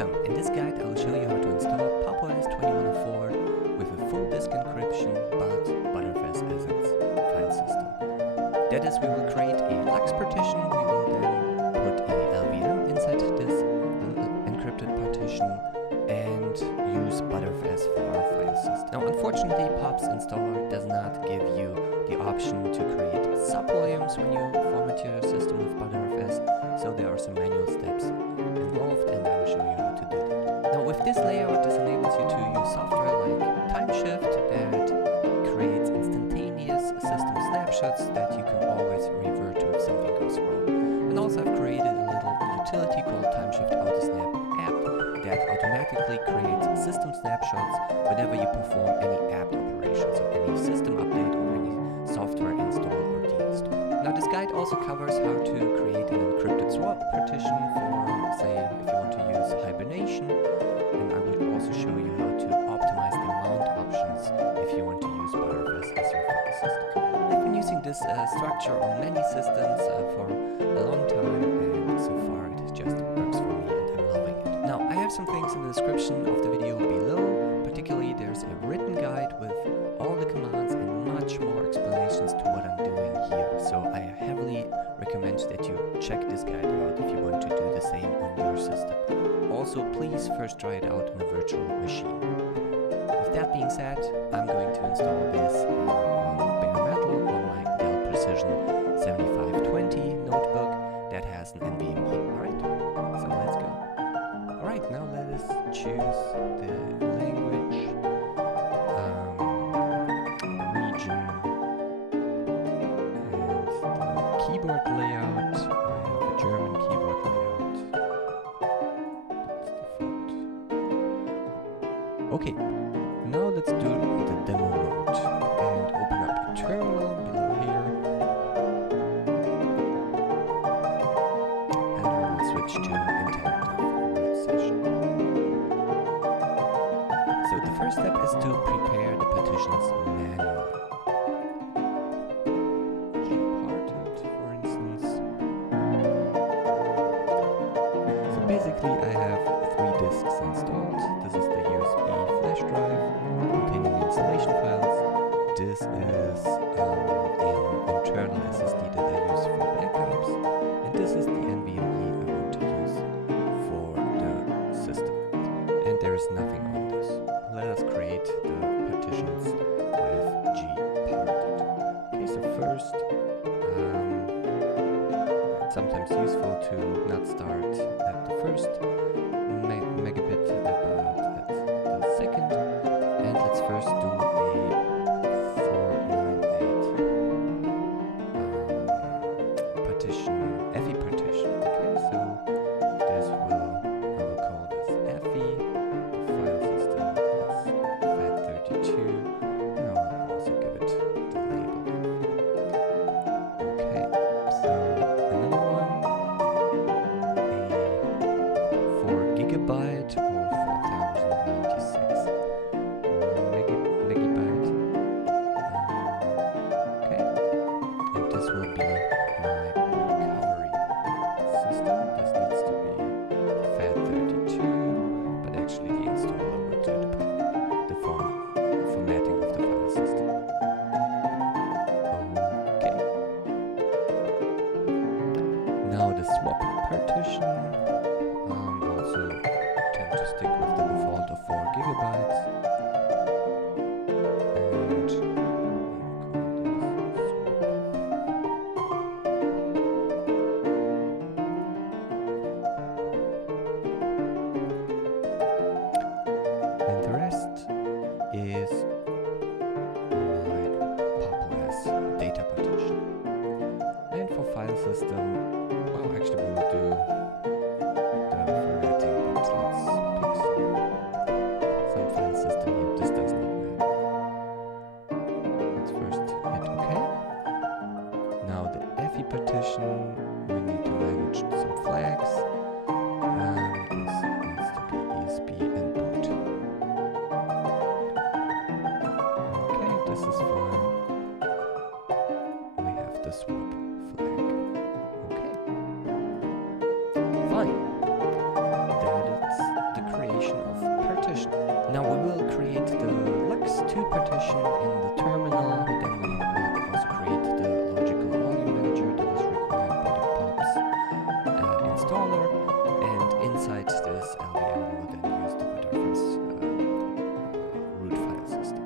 Welcome! In this guide I will show you how to install PopOS 2104 with a full disk encryption but Butterfs as its file system. That is, we will create a LUKS partition, we will then put a LVM inside this encrypted partition and use Butterfs for our file system. Now unfortunately Pop's installer does not give you the option to create subvolumes when you format your system with Butterfs, so there are some manual steps involved and I will show you how to do that. Now with this layout, this enables you to use software like TimeShift that creates instantaneous system snapshots that you can always revert to if something goes wrong. And also I've created a little utility called TimeShift AutoSnap app that automatically creates system snapshots whenever you perform any app operation, so any system update or any software install or deinstall. Now this guide also covers how to create an encrypted swap partition for, say, if you want to use hibernation, and I will also show you how to optimize the mount options if you want to use Butterfs as your file system. I've been using this structure on many systems for a long time, and so far it just works for me and I'm loving it. Now I have some things in the description of the video below, particularly there's a written guide with all the commands and much more explanations to what I'm doing here, so I heavily recommend that you check this guide out if you want to do the same on your system. Also, please first try it out on a virtual machine. With that being said, I'm going to install this on bare metal on my Dell Precision 7520 notebook that has an NVMe. Alright, so let's go. Alright, now let us choose the language, region, and the keyboard layout. I have a German keyboard layout. That's default. Okay, now let's do the demo mode and open up a terminal below here. And we will switch to interactive word session. So the first step is to prepare the partitions manually. For instance. So basically I have 3 disks installed. This is the USB flash drive containing the installation files. This is an internal SSD that I use for backups. And this is the NVMe I want to use for the system. And there is nothing on this. Let us create the partitions with gparted. Okay, so first, it's sometimes useful to not start at the first megabit, but at the second. And let's first do a 498 partition, FE partition. Okay, so this will, I will call this FE. The file system is FAT32. And I'll also give it the label FE. Okay, so another one, a 4 gigabyte or 4096 megabyte. Okay, and this will be my recovery system. This needs to be FAT32, but actually the installer will do the formatting of the file system. Okay. Now the swap partition. Also tend to stick with the default of 4 gigabytes. And and the rest is my PopOS data partition. And for file system, well, actually we will do the formatting, but let's pick some file system here. This does not matter. Let's first hit OK. Now the FE partition, we need to manage some flags. And this needs to be ESP and boot. Okay, this is fine. We have the swap flag. Okay. Fine. That is Now we will create the Lux2 partition in the terminal, then we will also create the logical volume manager that is required by the POPs installer, and inside this LVM we will then use the Butterflies root file system.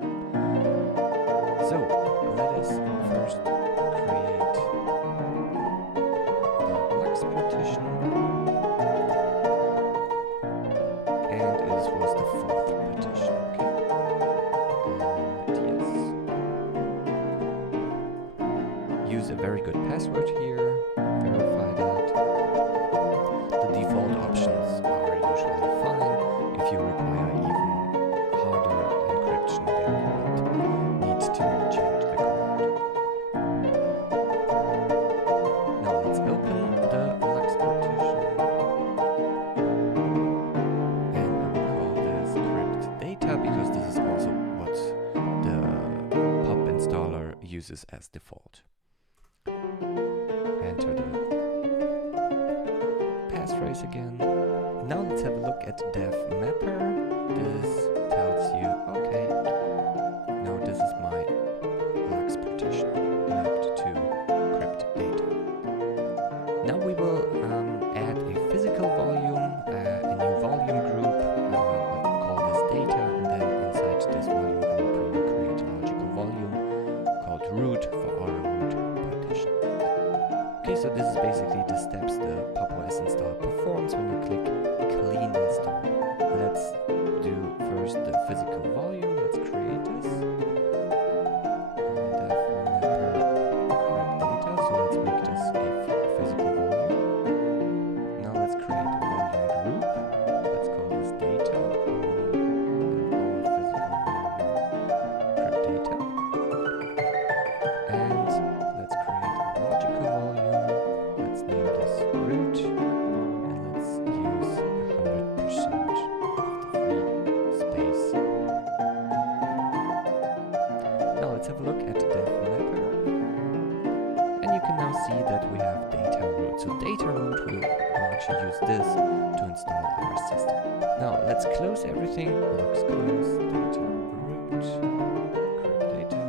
So let us first create the Lux partition, and this was the 4th partition. Use a very good password here, verify that. The default options are usually fine. If you require even harder encryption, then you would need to change the code. Now let's open the Lux partition, and I will call this crypt data because this is also what the pop installer uses as default. Enter the passphrase again. Now let's have a look at dev mapper. This tells you, okay, now this is my Lux partition mapped to crypt data. Now we will add a physical volume, a new volume group, we'll call this data, and then inside this volume group we will create a logical volume called root for our root partition. Okay, so this is basically the steps the PopOS install performs when you click clean install. Let's do first the physical volume. Let's create this. Dev mapper crypt data. So let's make this a physical volume. Now let's create a volume group. Let's call this data. And all physical volume crypt data. And let's create a logical volume. Let's name this root, and let's use 100% of the free space. Now let's have a look at dev mapper, and you can now see that we have data root. So data root will actually use this to install our system. Now let's close everything. Lux close, data root, crypt data.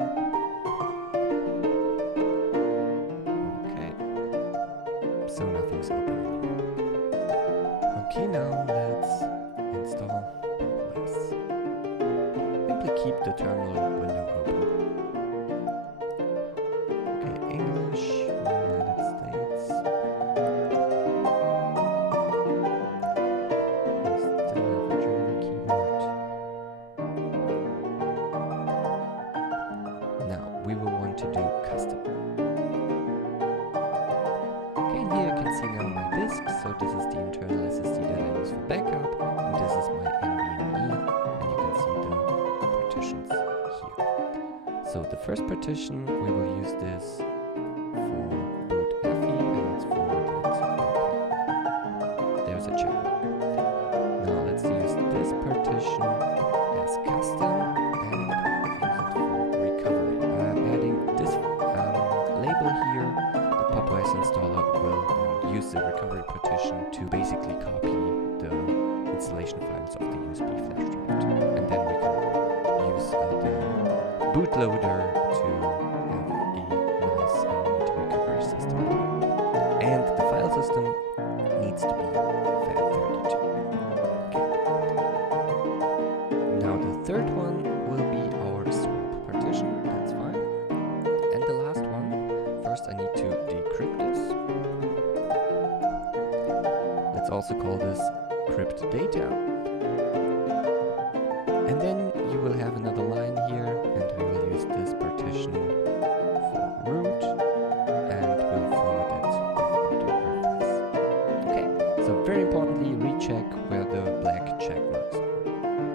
So nothing's open anymore. Okay, now let's install PopOS. Simply keep the terminal window open. Okay, English, United States. I still have a German keyboard. Now we will want to do custom. Here you can see now my disk, so this is the internal SSD that I use for backup, and this is my NVMe, and you can see the partitions here. So the first partition, we will use this for boot FE, and let's forward it. Okay. There's a check mark. Now let's use this partition as custom, and use it for recovery. Adding this label here, the PopOS installer will use the recovery partition to basically copy the installation files of the USB flash drive, and then we can use the bootloader to have a nice and neat recovery system. And the file system needs to be FAT32. Okay. Now the third one will be our swap partition. That's fine. And the last one, first I need to decrypt this. Let's also call this crypt data. And then you will have another line here, and we will use this partition for root, and we'll format it with Butterflies. Okay, so very importantly, recheck where the black check marks are.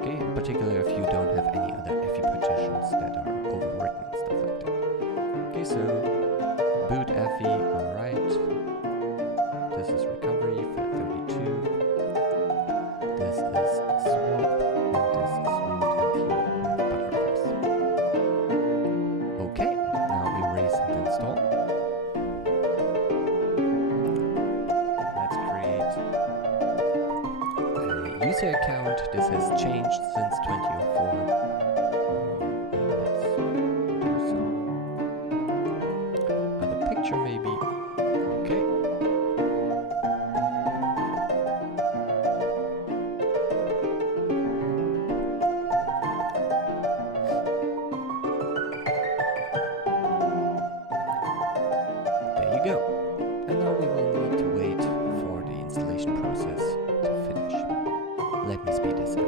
Okay, in particular if you don't have any other FE partitions that are overwritten and stuff like that. Okay, so boot FE, alright. This is recovery, FAT32. This is swap, and this is root, user account. This has changed since 2004. Let's do some other picture maybe. Okay. There you go. And now we will need to wait for the installation process to finish. Let me speed this up.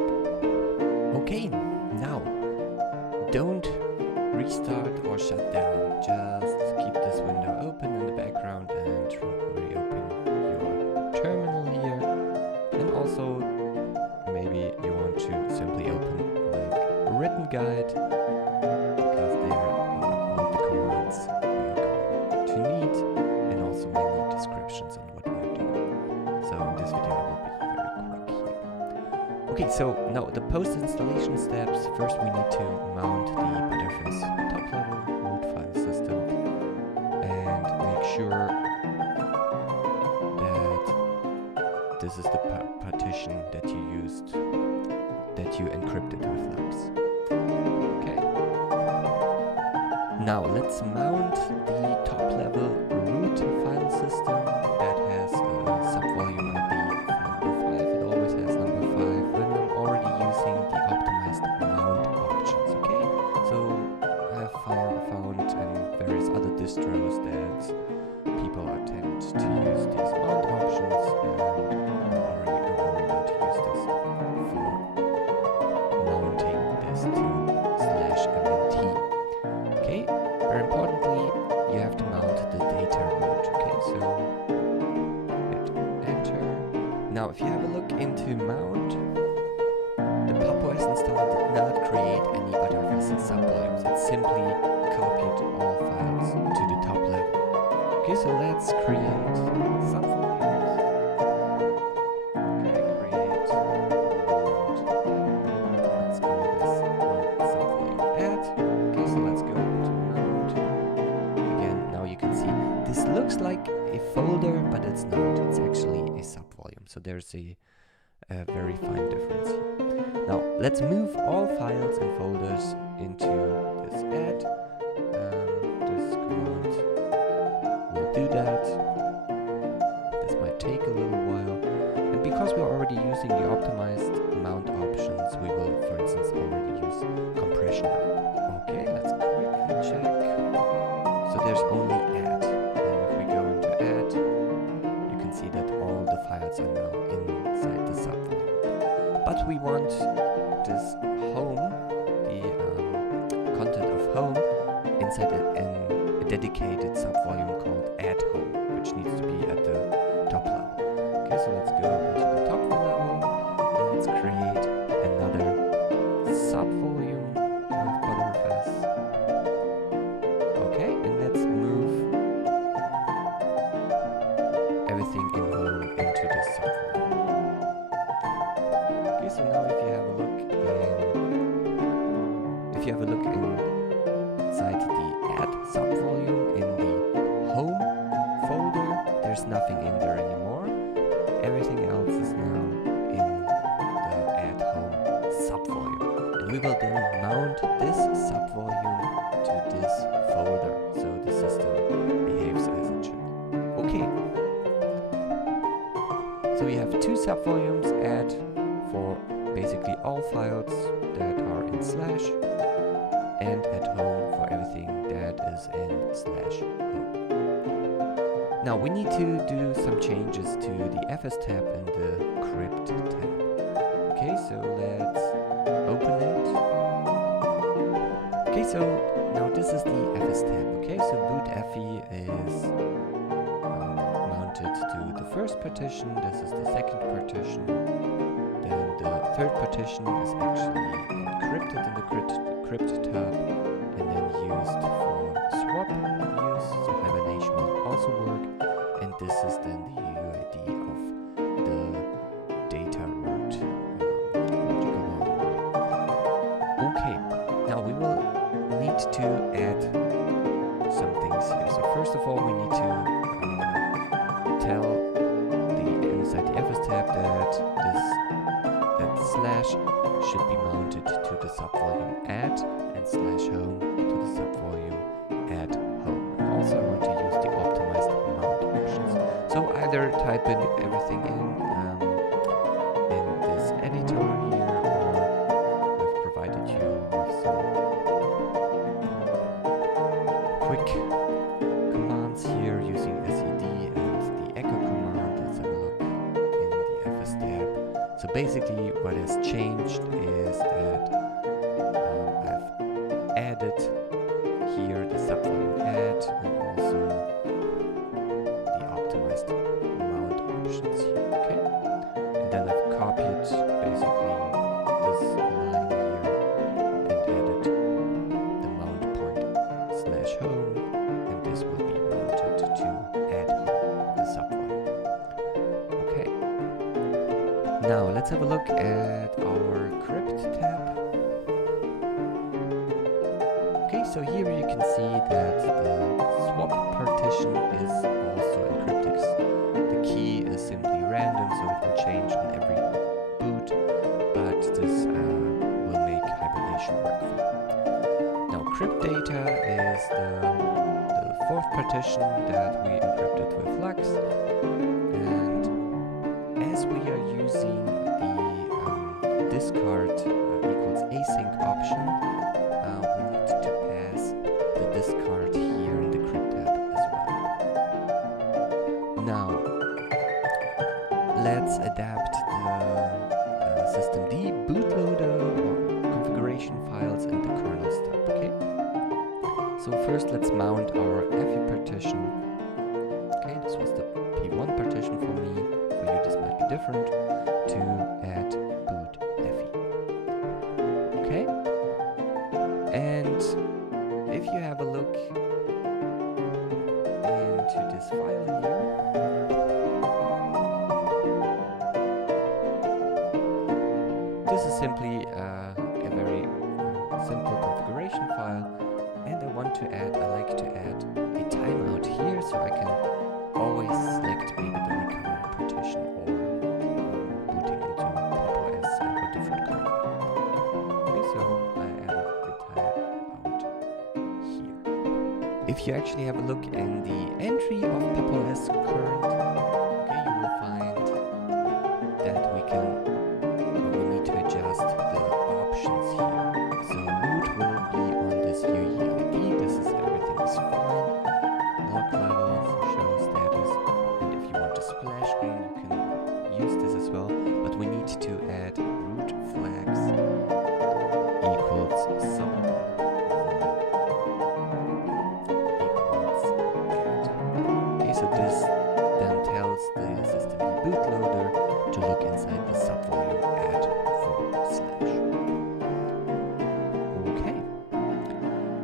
Okay, now don't restart or shut down. Just keep this window open in the background and reopen your terminal here. And also maybe you want to simply open like a written guide, because there are all the commands we are going to need, and also many descriptions on what we are doing. So in this video I will be very quick here. Okay, so now the post-installation steps. First we need to mount the Butterfest top-level root file system and make sure that this is the partition that you used, that you encrypted with Lux. Okay. Now let's mount the top-level root file system that has a subvolume ID of number 5. It always has number 5 when I'm already using the optimized mount options. Okay, so I have found in various other distros that people attempt to use these mount options, and I'm already going to use this for mounting this to /mnt. Okay, very importantly, you have to mount the data root. Okay, so hit enter. Now if you have a look into mount, the PopOS installer did not create any Butterfest subvolumes. It simply copied all files to the top level. Okay, so let's create subvolumes. Okay, create mount. Let's call this one subvolume add. Okay, so let's go to mount. Again, now you can see this looks like a folder, but it's not. It's actually a subvolume. So there's a very fine difference here. Now let's move all files and folders into this add. This command will do that. This might take a little while. And because we're already using the optimized mount options, we will, for instance, already use compression now. Okay, let's quickly check. So there's only add. And if we go into add, you can see that all the files are now inside the subvolume. But we want this home, the content of home, inside a dedicated subvolume called add home, which needs to be at the top level. Okay, so let's go into the top level and let's create another subvolume with Butterfest. Okay, and let's move everything in home into this subvolume. Okay, so now if you have a look inside the add subvolume in the home folder, there's nothing in there anymore. Everything else is now in the add home subvolume. And we will then mount this subvolume to this folder, so the system behaves as it should. Okay. So we have two subvolumes, add for basically all files that are in slash, and at home for everything that is in /home. Now we need to do some changes to the FS tab and the crypt tab. Okay, so let's open it. Okay, so now this is the FS tab. Okay, so boot FE is mounted to the first partition. This is the second partition. Then the third partition is actually encrypted in the crypt tab and then used for swap use, so hibernation will also work, and this is then the UID of the data root logical volume. Okay, now we will need to add some things here. So first of all, we need to tell the inside the FS tab that should be mounted to the subvolume add and slash home to the subvolume add home. And also I want to use the optimized mount options. So either type in everything in this editor here, or I've provided you with some quick commands here using sed and the echo command. Let's have a look in the FS tab. So basically what has changed is that I've added here the subvolume add and also the optimized mount options here, okay? And then I've copied basically this line here and added the mount point slash home, and this will be mounted to add home the subvolume. Okay. Now let's have a look at our crypt tab. Okay, so here you can see that the swap partition is also encrypted. The key is simply random, so it will change on every boot, but this will make hibernation work for you. Now crypt data is the fourth partition that we encrypted with Lux, and as we are using the discard equals async option, we need to pass the discard here in the crypt tab as well. Now let's adapt the systemd bootloader or configuration files and the kernel stub, okay? So first let's mount our FE partition. Okay, this was the P1 partition for me. For you this might be different. To add boot FE. Okay? And if you have a look into this file here, this is simply a very simple configuration file, and I like to add a timeout here, so I can always select maybe the recovery partition or booting into Pop! OS or different kernel. Okay, so I added the timeout here. If you actually have a look in the entry of Pop! OS current, okay, you will find that we need to adjust the options here. So root will be on this UEID. This is everything is fine. Log levels, show status, and if you want a splash screen, you can use this as well. But we need to add root flags equals sub equals add. Okay, so this then tells the systemd bootloader to look inside the subvolume add /. Okay.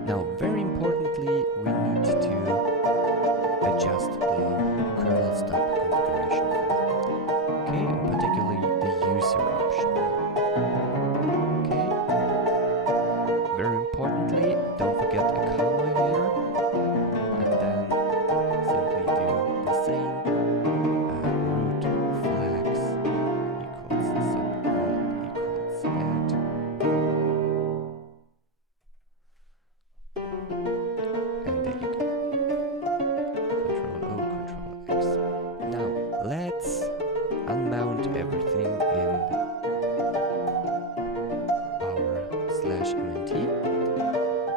Now, very importantly, we need to adjust the kernel stub configuration file. Okay, and particularly the user option. Okay. Very importantly, don't forget a comma here, and then simply do the same. Root flags equals subvol equals add. And there you go. Control O, Control X. Now let's unmount everything in our /mnt.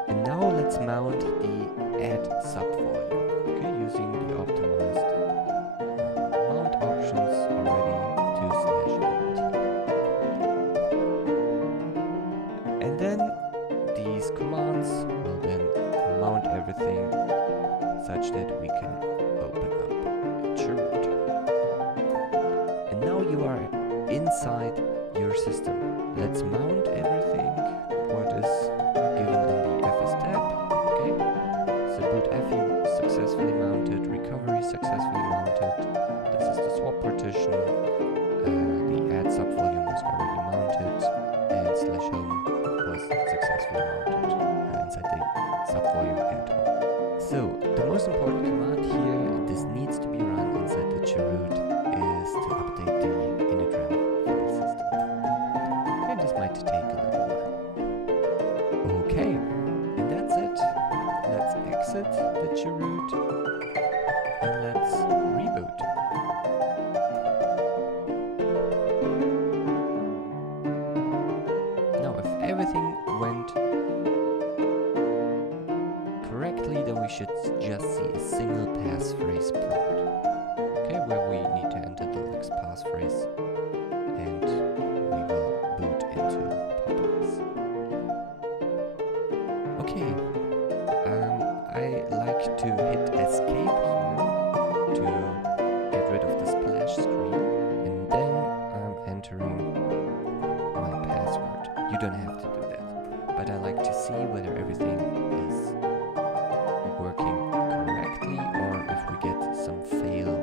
And now let's mount the add subvolume. Okay, using the optimized mount options already to /mnt. And then these commands will then mount everything such that we can open up chroot. And now you are inside your system. Let's mount everything what is given in the FS tab. Okay, so boot FE successfully mounted, recovery successfully mounted. This is the swap partition. The add subvolume was already mounted, and /home was successfully mounted inside the subvolume add home. So the most important command here, this needs to be run inside the chroot, is to update the initram file system. Okay, this might take Okay, and that's it. Let's exit the chroot and let's reboot. Now, if everything went correctly, then we should just see a single passphrase prompt. Okay, where we need to enter the Lux passphrase, and we will boot into Popeyes. Okay, I like to hit escape here to get rid of the splash screen, and then I'm entering my password. You don't have to do that, but I like to see whether everything is working correctly or if we get some fail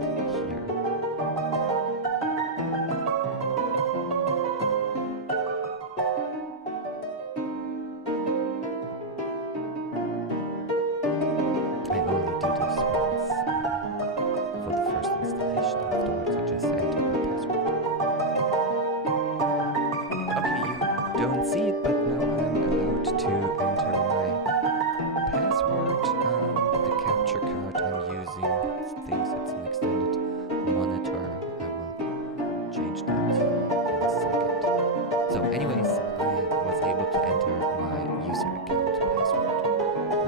here. I only do this once for the first installation. Afterwards, I just enter my password. Okay, you don't see it, but now I'm allowed to enter my password. The capture card I'm using thinks it's an extended monitor. I will change that in a second. So anyways, I was able to enter my user account password.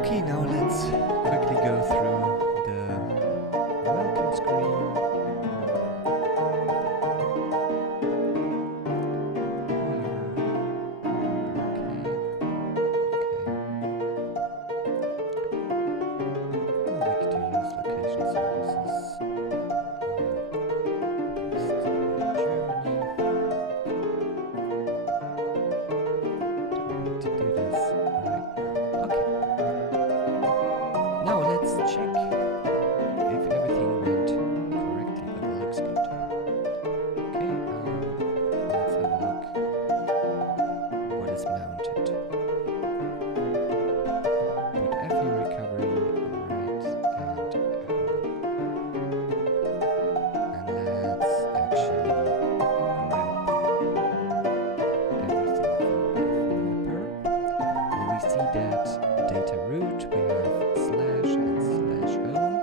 Okay, now let's quickly go through the welcome screen. Check if everything went correctly, but it looks good. Okay, let's have a look what is mounted. Put FE recovery, right, and let's actually grab everything from FE mapper. And we see that data root, we have slash and slash home.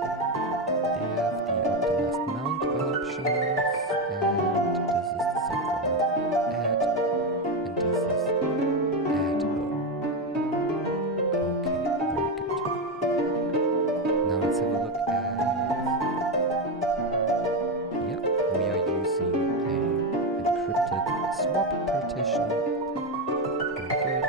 They have the optimized mount options, and this is the subfolder add, and this is add home. Okay, very good. Now let's have a look at, yeah, we are using a encrypted swap partition. Very good.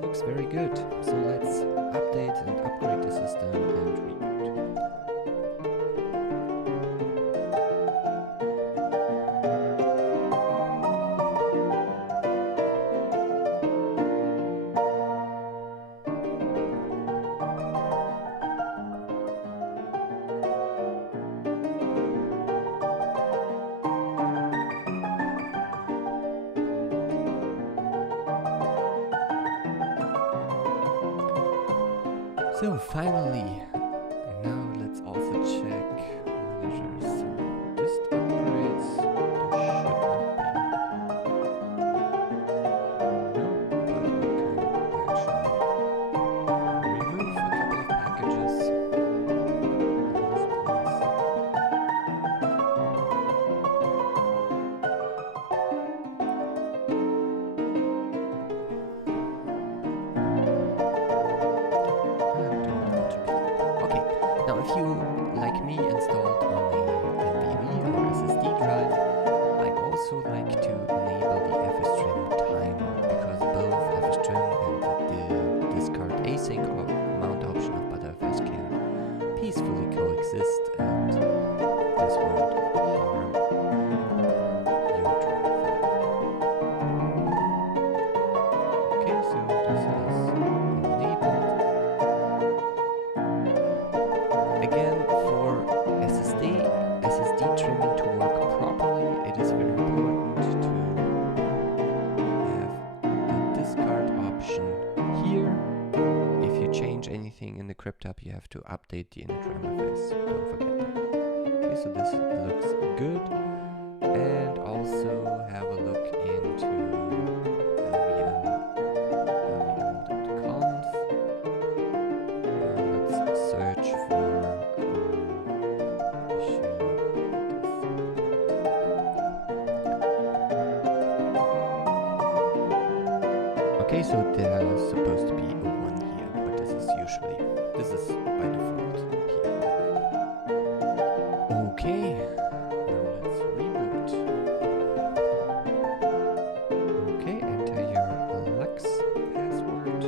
Looks very good, so let's update and upgrade the system and reboot. So finally, now let's also check whether there's some dist upgrades. There should not be. No, but we can actually remove a couple of packages. script up, you have to update the init ramifest. Don't forget that. Okay, so this looks good. And also have a look into lvm.conf. Let's search for issue. Okay, so there's supposed to be a 1 here, but this is by default here already. Okay, now let's reboot. Okay, enter your Lux password.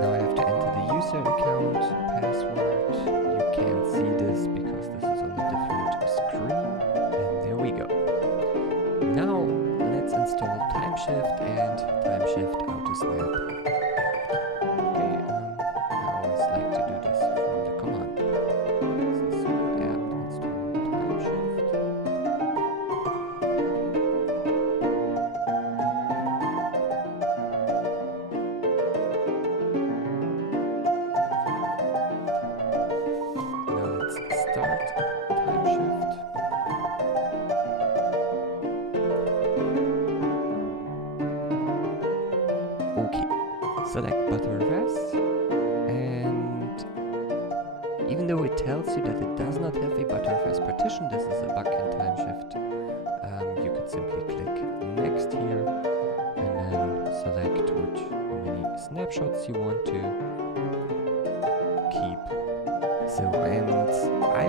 Now I have to enter the user account password. You can't see this because this is on a different screen. And there we go. Now let's install Timeshift and Timeshift Autosnap. Okay, I always like to do this from the command. So sudo apt install Timeshift. Now let's start Timeshift. Okay, select Butterfest, and even though it tells you that it does not have a Butterfest partition, this is a bug in Timeshift, you could simply click next here and then select how many snapshots you want to keep. So, and I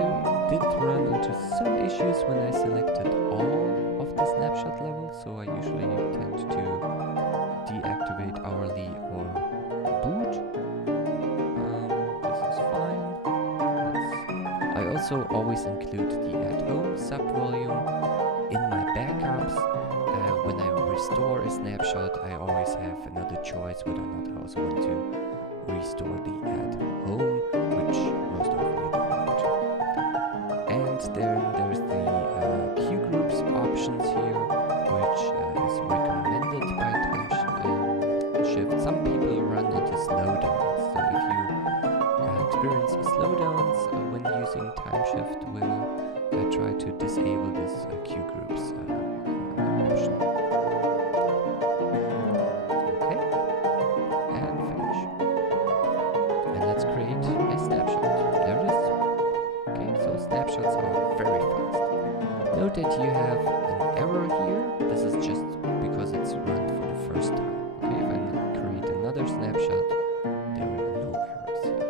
did run into some issues when I selected all of the snapshot levels, so I usually tend to deactivate hourly or boot. This is fine. I also always include the at-home subvolume in my backups. When I restore a snapshot, I always have another choice whether or not I also want to restore the at-home, which most often you don't want. And then there's the queue groups options here, which is recommended by Timeshift. Some people run into slowdowns, so if you experience slowdowns when using Timeshift, we'll try to disable this queue groups option. Okay, and finish. And let's create a snapshot. There it is. Okay, so snapshots are very fast. Note that you have an error here. This is just because it's run for the first time. Okay, if I create another snapshot, there are no errors here.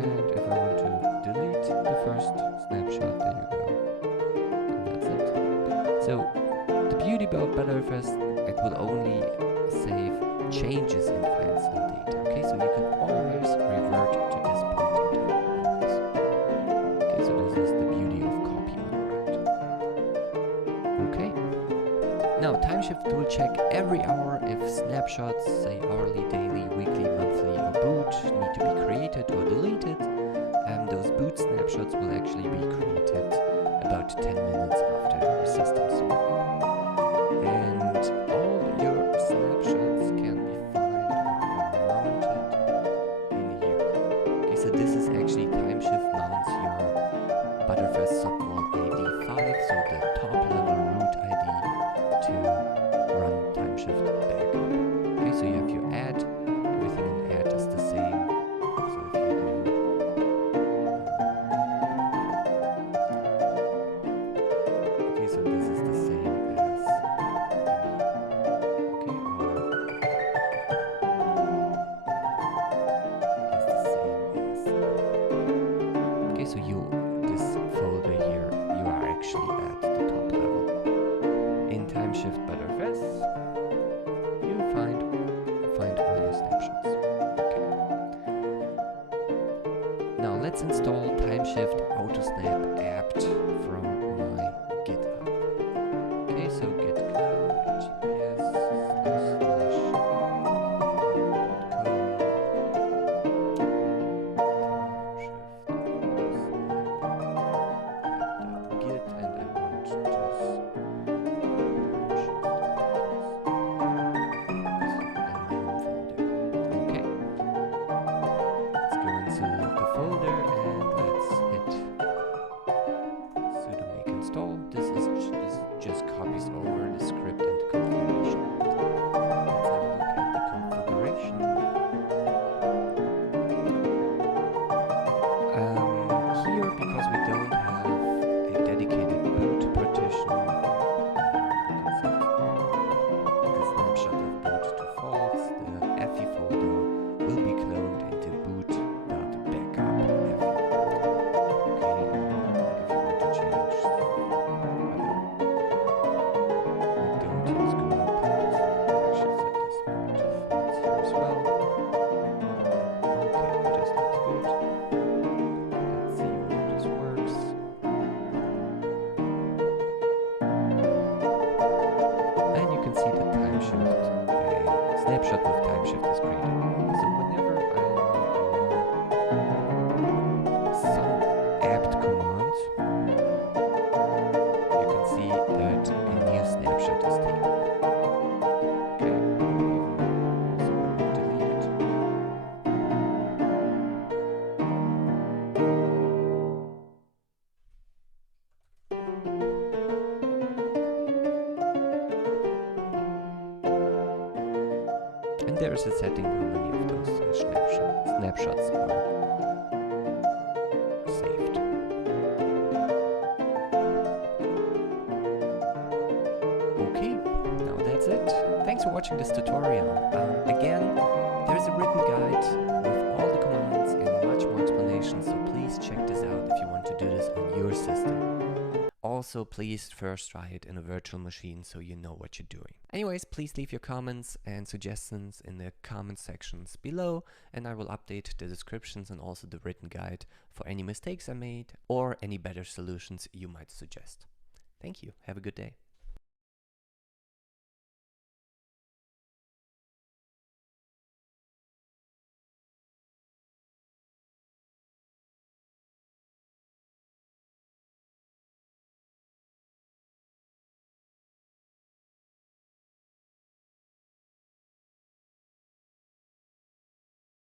And if I want to delete the first snapshot, there you go. And that's it. So the beauty about Butterfest, it will only save changes in files and data. Okay, so you can always revert to this point in time. Okay, so this is the beauty of copy on write. Okay. Now Timeshift will check every hour if snapshots, say hourly, daily, weekly, monthly, or boot, need to be created or deleted. Those boot snapshots will actually be created about 10 minutes after the system startup. And all your snapshots can be found or mounted in here. Okay, so this is actually Timeshift mounts your Butterfest subwall ID 5, so the top level root ID to run Timeshift backup. Okay, so you have your add, everything in add is the same. So if you do okay, so this is the same as okay, or it's the same as okay, so this folder here, you are actually at the top level. In Timeshift Butterfest, you find all your snapshots. Okay. Now let's install Timeshift Autosnap apt from my GitHub. Okay, so git clone hps //git, and I want this. Okay, just copies over the script and the configuration. Let's have a look at the configuration. Here, because we don't have a dedicated boot partition, the snapshot of boot to false, the FE folder will be cloned into boot.backup FE. Okay, if you want to change don't use group, I should set this maybe to false here as well. Okay, this looks good. Let's see whether this works. And you can see the time shift, a snapshot with time shift is created. So whenever I run some apt command, you can see that a new snapshot is taken. Okay, so I will delete it. And there is a setting how many of those snapshots are saved. Okay, now that's it. Thanks for watching this tutorial. Again, there's a written guide with all the commands and much more explanation, so please check this out if you want to do this on your system. Also, please first try it in a virtual machine so you know what you're doing. Anyways, please leave your comments and suggestions in the comment sections below, and I will update the descriptions and also the written guide for any mistakes I made or any better solutions you might suggest. Thank you. Have a good day.